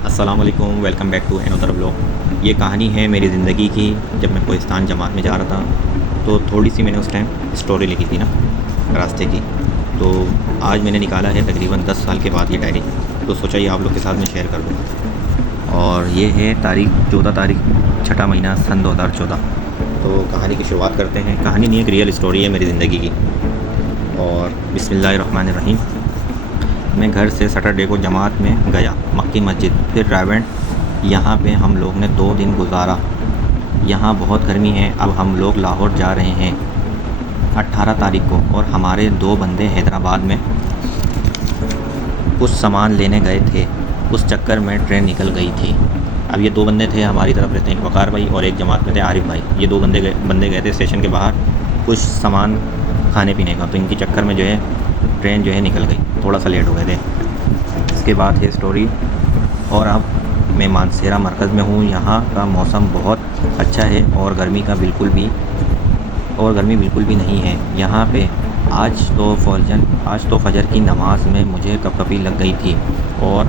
अस्सलाम वालेकुम, welcome back to another vlog. ये कहानी है मेरी ज़िंदगी की। जब मैं कोहिस्तान जमात में जा रहा था तो थोड़ी सी मैंने उस टाइम स्टोरी लिखी थी ना रास्ते की। तो आज मैंने निकाला है तकरीबन 10 साल के बाद ये डायरी। तो सोचा ये आप लोग के साथ में शेयर कर दूँ। और ये है तारीख 14 तारीख छठा महीना सन 2014। तो कहानी की शुरुआत करते हैं। कहानी नहीं, एक रियल स्टोरी है मेरी ज़िंदगी की। और बिस्मिल्लाहिर्रहमानिर्रहीम। मैं घर से सैटरडे को जमात में गया, मक्की मस्जिद, फिर रावेंट। यहाँ पे हम लोग ने 2 दिन गुजारा। यहाँ बहुत गर्मी है। अब हम लोग लाहौर जा रहे हैं 18 तारीख को, और हमारे 2 बंदे हैदराबाद में कुछ सामान लेने गए थे। उस चक्कर में ट्रेन निकल गई थी। अब ये 2 बंदे थे, हमारी तरफ रहते हैं वकार भाई, और एक जमात में थे आरिफ भाई। ये 2 बंदे गए थे स्टेशन के बाहर कुछ सामान खाने पीने का। तो इनके चक्कर में जो है ट्रेन जो है निकल गई, थोड़ा सा लेट हो गए थे। इसके बाद है स्टोरी। और अब मैं मानसेरा मरकज़ में हूँ। यहाँ का मौसम बहुत अच्छा है और गर्मी बिल्कुल भी नहीं है यहाँ पे। आज तो फजर की नमाज़ में मुझे कपकपी लग गई थी, और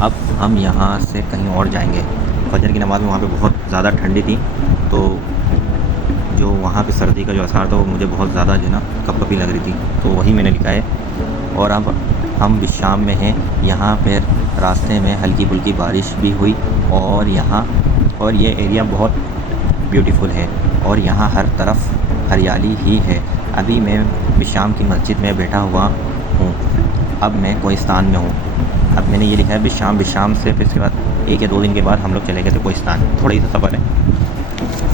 अब हम यहाँ से कहीं और जाएंगे। फजर की नमाज़ में वहाँ पे बहुत ज़्यादा ठंडी थी, तो जो वहाँ पे सर्दी का जो असर था वो मुझे बहुत ज़्यादा जो है ना कपकपी लग रही थी। तो वही मैंने लिखा है। और अब हम शाम में हैं। यहाँ पर रास्ते में हल्की फुल्की बारिश भी हुई, और ये एरिया बहुत ब्यूटीफुल है, और यहाँ हर तरफ हरियाली ही है। अभी मैं बिशाम की मस्जिद में बैठा हुआ हूँ। अब मैं कोहिस्तान में हूँ। अब मैंने ये लिखा है बिशाम से, फिर इसके बाद 1 या 2 दिन के बाद हम लोग चले गए थे कोहिस्तान। थोड़ा ही सा सफ़र है,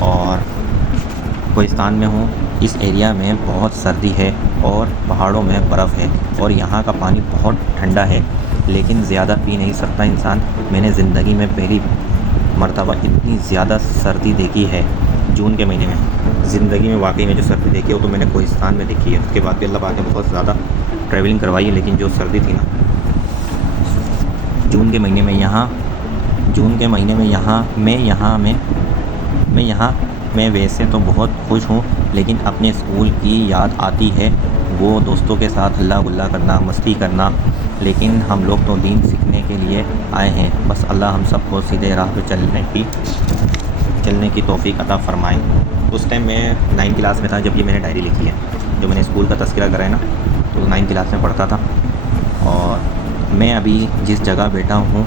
और कोहिस्तान में हूँ। इस एरिया में बहुत सर्दी है और पहाड़ों में बर्फ़ है, और यहाँ का पानी बहुत ठंडा है, लेकिन ज़्यादा पी नहीं सकता इंसान। मैंने ज़िंदगी में पहली मर्तबा इतनी ज़्यादा सर्दी देखी है जून के महीने में। ज़िंदगी में वाकई में जो सर्दी देखी है वो तो मैंने कोहिस्तान में देखी है। उसके बाद भी अल्लाह पाक ने बहुत ज़्यादा ट्रैवलिंग करवाई है, लेकिन जो सर्दी थी ना जून के महीने में मैं वैसे तो बहुत खुश हूँ, लेकिन अपने स्कूल की याद आती है। वो दोस्तों के साथ हल्ला गुल्ला करना, मस्ती करना। लेकिन हम लोग तो दीन सीखने के लिए आए हैं। बस अल्लाह हम सबको सीधे राह पे चलने की तौफीक अता फ़रमाए। उस टाइम मैं 9th क्लास में था जब ये मैंने डायरी लिखी है। जो मैंने स्कूल का तज़किरा करा है ना, तो 9th क्लास में पढ़ता था। और मैं अभी जिस जगह बैठा हूँ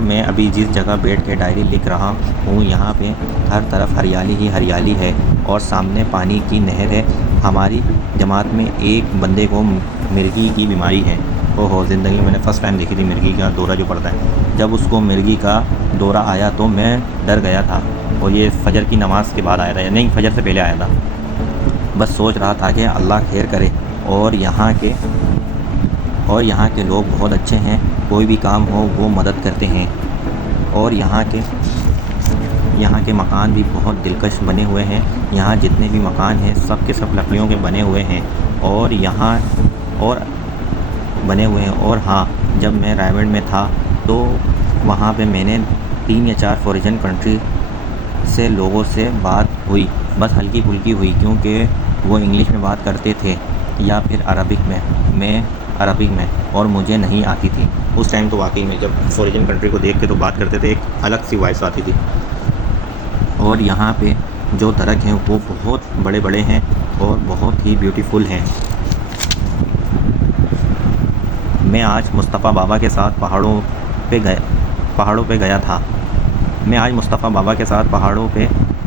मैं अभी जिस जगह बैठ के डायरी लिख रहा हूँ, यहाँ पे हर तरफ हरियाली ही हरियाली है, और सामने पानी की नहर है। हमारी जमात में एक बंदे को मिर्गी की बीमारी है। ओहो, ज़िंदगी में मैंने फ़र्स्ट टाइम देखी थी मिर्गी का दौरा जो पड़ता है। जब उसको मिर्गी का दौरा आया तो मैं डर गया था, और ये फ़जर की नमाज़ के बाद आया था, या नहीं फ़जर से पहले आया था। बस सोच रहा था कि अल्लाह खैर करे। और यहाँ के लोग बहुत अच्छे हैं, कोई भी काम हो वो मदद करते हैं। और यहाँ के मकान भी बहुत दिलकश बने हुए हैं। यहाँ जितने भी मकान हैं सब के सब लकड़ियों के बने हुए हैं, और हाँ, जब मैं रायगढ़ में था तो वहाँ पे मैंने 3 या 4 फॉरेन कंट्री से लोगों से बात हुई। बस हल्की फुल्की हुई, क्योंकि वो इंग्लिश में बात करते थे या फिर अरबिक में। मैं अरबिक में, और मुझे नहीं आती थी। उस टाइम तो वाकई में जब फॉरेन कंट्री को देख के तो बात करते थे, एक अलग सी वॉइस आती थी। और यहाँ पे जो दरख्त हैं वो बहुत बड़े बड़े हैं और बहुत ही ब्यूटीफुल हैं। मैं आज मुस्तफ़ा बाबा के साथ पहाड़ों पे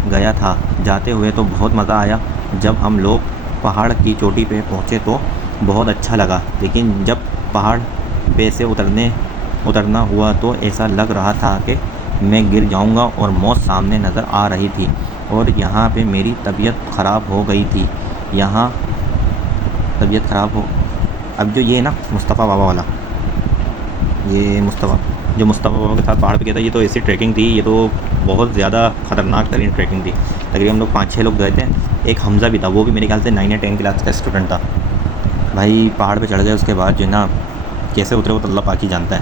गया था। जाते हुए तो बहुत मज़ा आया। जब हम लोग पहाड़ की चोटी पे पहुँचे तो बहुत अच्छा लगा, लेकिन जब पहाड़ पे से उतरना हुआ तो ऐसा लग रहा था कि मैं गिर जाऊंगा, और मौत सामने नज़र आ रही थी। और यहाँ पे मेरी तबीयत ख़राब हो गई थी। अब जो ये ना मुस्तफ़ा बाबा वाला, ये मुस्तफ़ा बाबा के साथ पहाड़ पे गया था, ये तो ऐसी ट्रैकिंग थी, ये तो बहुत ज़्यादा ख़तरनाक तरीन ट्रैकिंग थी। तकरीबन हम लोग 5-6 लोग गए थे। एक हमज़ा भी था, वो भी मेरे ख्याल से 9 या 10 क्लास का स्टूडेंट था। भाई पहाड़ पे चढ़ गए, उसके बाद जो है ना कैसे उतरे वो तो अल्लाह पाक ही जानता है।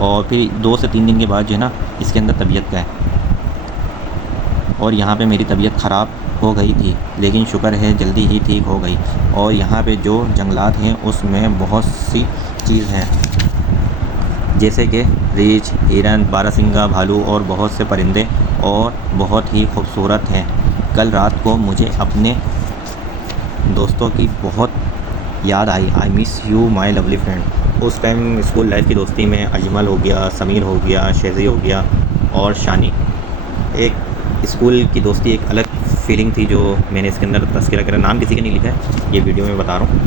और फिर 2 से 3 दिन के बाद जो है ना इसके अंदर तबीयत का है, और यहाँ पे मेरी तबीयत ख़राब हो गई थी, लेकिन शुक्र है जल्दी ही ठीक हो गई। और यहाँ पे जो जंगलात हैं उसमें बहुत सी चीज़ हैं, जैसे कि रीछ, हिरन, बारहसिंगा, भालू और बहुत से परिंदे और बहुत ही खूबसूरत हैं। कल रात को मुझे अपने दोस्तों की बहुत याद आई। I miss you my lovely friend. उस टाइम स्कूल लाइफ की दोस्ती में अजमल हो गया, समीर हो गया, शेजी हो गया और शानी। एक स्कूल की दोस्ती एक अलग फीलिंग थी जो मैंने इसके अंदर तस्करा करा। नाम किसी का नहीं लिखा है, ये वीडियो में बता रहा हूँ।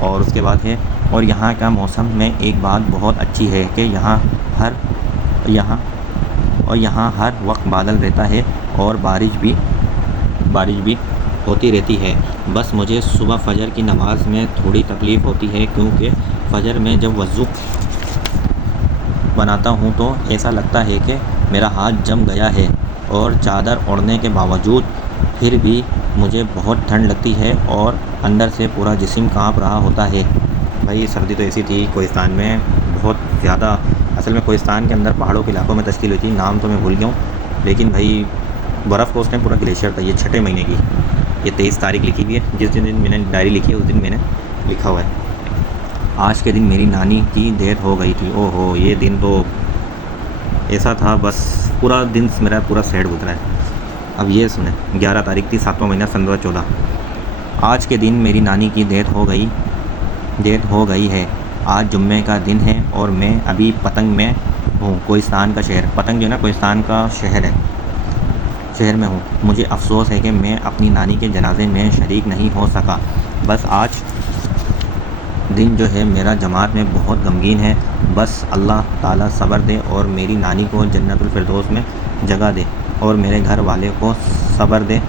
और उसके बाद है, और यहाँ का मौसम में एक बात बहुत अच्छी है कि यहाँ हर वक्त बादल रहता है और बारिश भी होती रहती है। बस मुझे सुबह फ़जर की नमाज़ में थोड़ी तकलीफ़ होती है, क्योंकि फ़जर में जब वज़ू बनाता हूँ तो ऐसा लगता है कि मेरा हाथ जम गया है, और चादर ओढ़ने के बावजूद फिर भी मुझे बहुत ठंड लगती है और अंदर से पूरा जिस्म काँप रहा होता है। भाई सर्दी तो ऐसी थी कोहिस्तान में बहुत ज़्यादा। असल में कोहिस्तान के अंदर पहाड़ों के इलाकों में तश्कील हुई थी, नाम तो मैं भूल गया हूँ, लेकिन भाई बर्फ़ का उस टाइम पूरा ग्लेशियर था। ये 6 महीने की, ये 23 तारीख लिखी हुई है। जिस दिन मैंने डायरी लिखी है उस दिन मैंने लिखा हुआ है, आज के दिन मेरी नानी की डेथ हो गई थी। ओहो, ये दिन तो ऐसा था, बस पूरा दिन मेरा पूरा सैड गुजरा है। अब ये सुने, 11 तारीख थी, 7वां महीना, सन 2014। आज के दिन मेरी नानी की डेथ हो गई है। आज जुम्मे का दिन है और मैं अभी पतंग में हूँ। कोहिस्तान का शहर, पतंग जो है ना कोहिस्तान का शहर में हूँ। मुझे अफसोस है कि मैं अपनी नानी के जनाजे में शरीक नहीं हो सका। बस आज दिन जो है मेरा जमात में बहुत गमगीन है। बस अल्लाह ताला सब्र दे और मेरी नानी को जन्नतुल फिरदौस में जगह दे, और मेरे घर वाले को सब्र दे।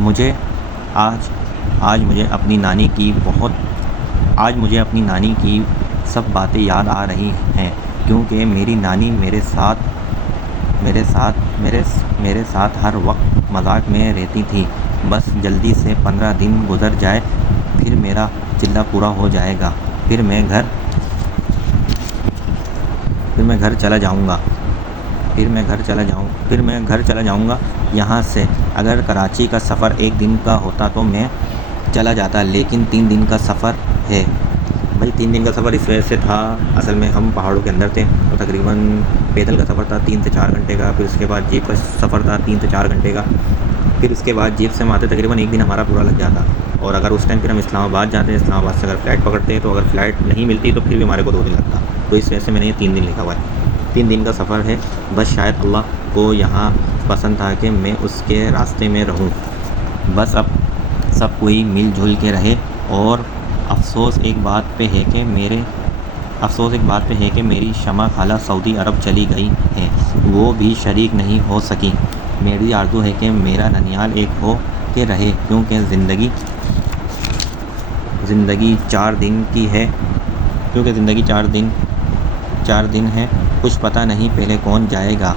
मुझे मुझे अपनी नानी की सब बातें याद आ रही हैं, क्योंकि मेरी नानी मेरे साथ हर वक्त मजाक में रहती थी। बस जल्दी से 15 दिन गुजर जाए, फिर मेरा चिल्ला पूरा हो जाएगा। फिर मैं घर चला जाऊँगा यहाँ से। अगर कराची का सफ़र 1 दिन का होता तो मैं चला जाता, लेकिन 3 दिन का सफ़र है। भाई 3 दिन का सफ़र इस वजह से था, असल में हम पहाड़ों के अंदर थे तो तकरीबन पैदल का सफ़र था 3 से 4 घंटे का, फिर उसके बाद जीप का सफ़र था 3 से 4 घंटे का, फिर उसके बाद जीप से हम आते तकरीबन 1 दिन हमारा पूरा लग जाता। और अगर उस टाइम फिर हम इस्लामाबाद जाते, इस्लामाबाद से अगर फ़्लाइट पकड़ते तो अगर फ़्लाइट नहीं मिलती तो फिर भी हमारे को 2 दिन लगता। तो इस वजह से मैंने ये 3 दिन लिखा हुआ है। 3 दिन का सफ़र है। बस शायद अल्लाह को यहाँ पसंद था कि मैं उसके रास्ते में रहूँ। बस अब सब कोई मिलजुल के रहे। और अफसोस एक बात पे है कि मेरी शमा खाला सऊदी अरब चली गई है, वो भी शरीक नहीं हो सकी। मेरी आरज़ू है कि मेरा ननियाल एक हो के रहे, क्योंकि ज़िंदगी 4 दिन की है। क्योंकि ज़िंदगी 4 दिन है, कुछ पता नहीं पहले कौन जाएगा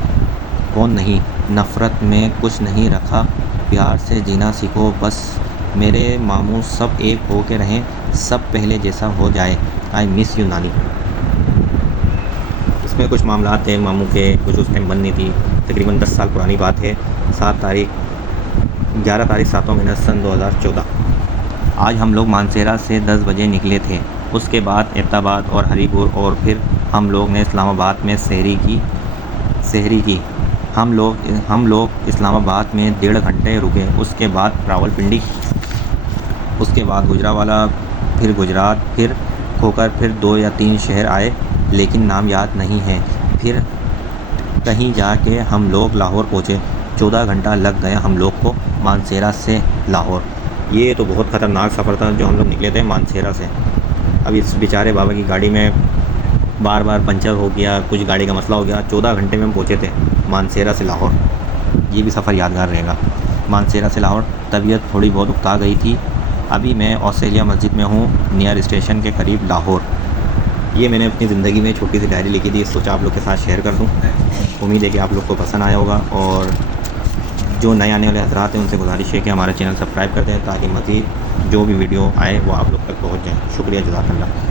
कौन नहीं। नफ़रत में कुछ नहीं रखा, प्यार से जीना सीखो। बस मेरे मामू सब एक हो के रहें, सब पहले जैसा हो जाए। आई मिस यू नानी। इसमें कुछ मामलात थे मामू के, कुछ उस टाइम बन नहीं थी, तकरीबन 10 साल पुरानी बात है। 11 तारीख 7वां महीना सन 2014। आज हम लोग मानसेरा से 10 बजे निकले थे। उसके बाद एबटाबाद और हरीपुर, और फिर हम लोग ने इस्लामाबाद में सहरी की। हम लोग इस्लामाबाद में 1.5 घंटे रुके। उसके बाद रावलपिंडी, उसके बाद गुजरावाला, फिर गुजरात, फिर खोकर, फिर 2 या 3 शहर आए, लेकिन नाम याद नहीं है। फिर कहीं जाके हम लोग लाहौर पहुँचे। 14 घंटा लग गया हम लोग को मानसेरा से लाहौर। ये तो बहुत ख़तरनाक सफ़र था जो हम लोग निकले थे मानसेरा से। अब इस बेचारे बाबा की गाड़ी में बार बार पंचर हो गया, कुछ गाड़ी का मसला हो गया। 14 घंटे में हम पहुँचे थे मानसेरा से लाहौर। ये भी सफ़र यादगार रहेगा। मानसेरा से लाहौर तबीयत थोड़ी बहुत उकता गई थी। अभी मैं ऑस्ट्रेलिया मस्जिद में हूँ, नियर स्टेशन के करीब लाहौर। ये मैंने अपनी ज़िंदगी में छोटी सी डायरी लिखी थी, सोचा आप लोग के साथ शेयर कर दूँ। उम्मीद है कि आप लोग को पसंद आया होगा। और जो नए आने वाले हज़रात हैं उनसे गुजारिश है कि हमारा चैनल सब्सक्राइब कर दें, ताकि मज़ीद जो भी वीडियो आए वो आप लोग तक पहुँच जाए। शुक्रिया, जज़ाकल्लाह।